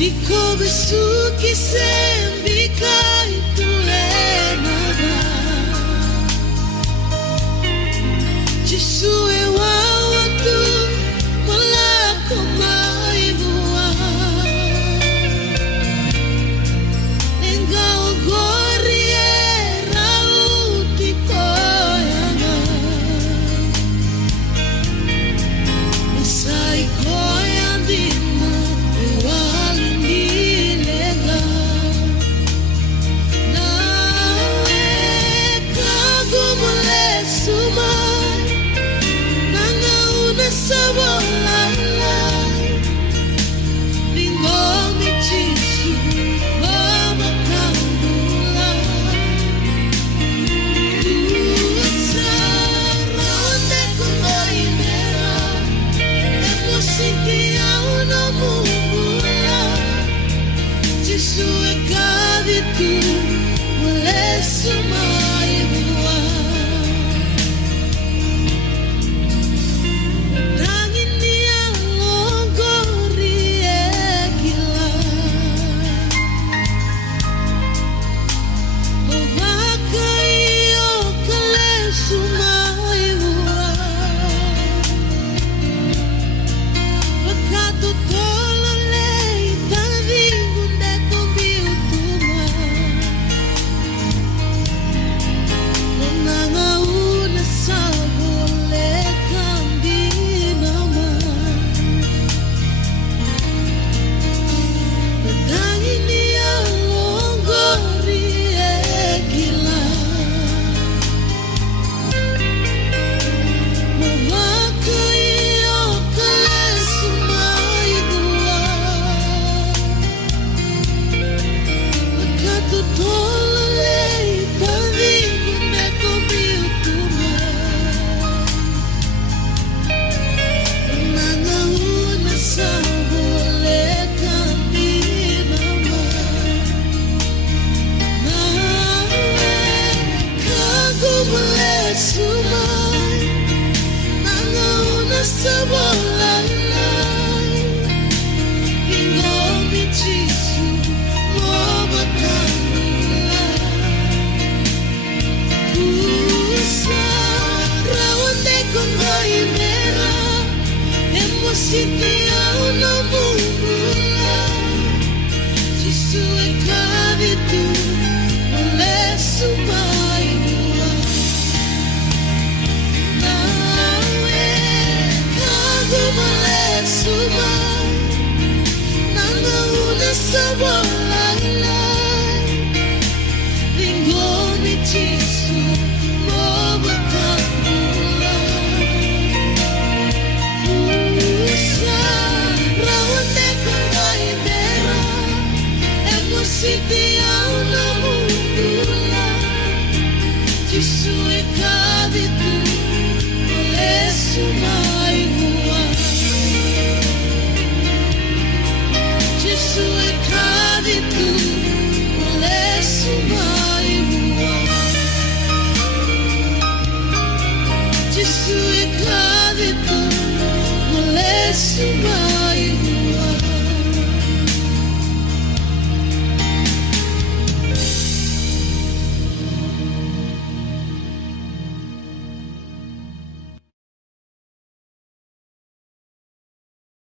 Riko besuki sembika itu enaba Jisue wawatu malako maibua Engau gori rauti koyanga Isai koyang dima ewali nilega Nawe kagumule sumai Nanga una sabolai Ringo michisu mama kandula Usara onde kungoimera Emosintia una mumula Jisue kavitu mule sumai bua Nangin dia logori gila Mabaka iyo kale sumai bua Pagkato tolo lei tavi gunde kumbi utuma Nanga una sabole kambi nama Nadangin dia logori gila Mabaka iyo kale sumai bua Pagkato tolo lei tavi gunde kumbi utuma Nanga una sabole kambi nama Nawe kagumule sumai Nanga una sabolai Ringo michisu moba kandula Kusara onde kungoimera Emosintia una mumula Jisue kavitu mule sumai bua Nawe kagumule sumai Nanga una sabole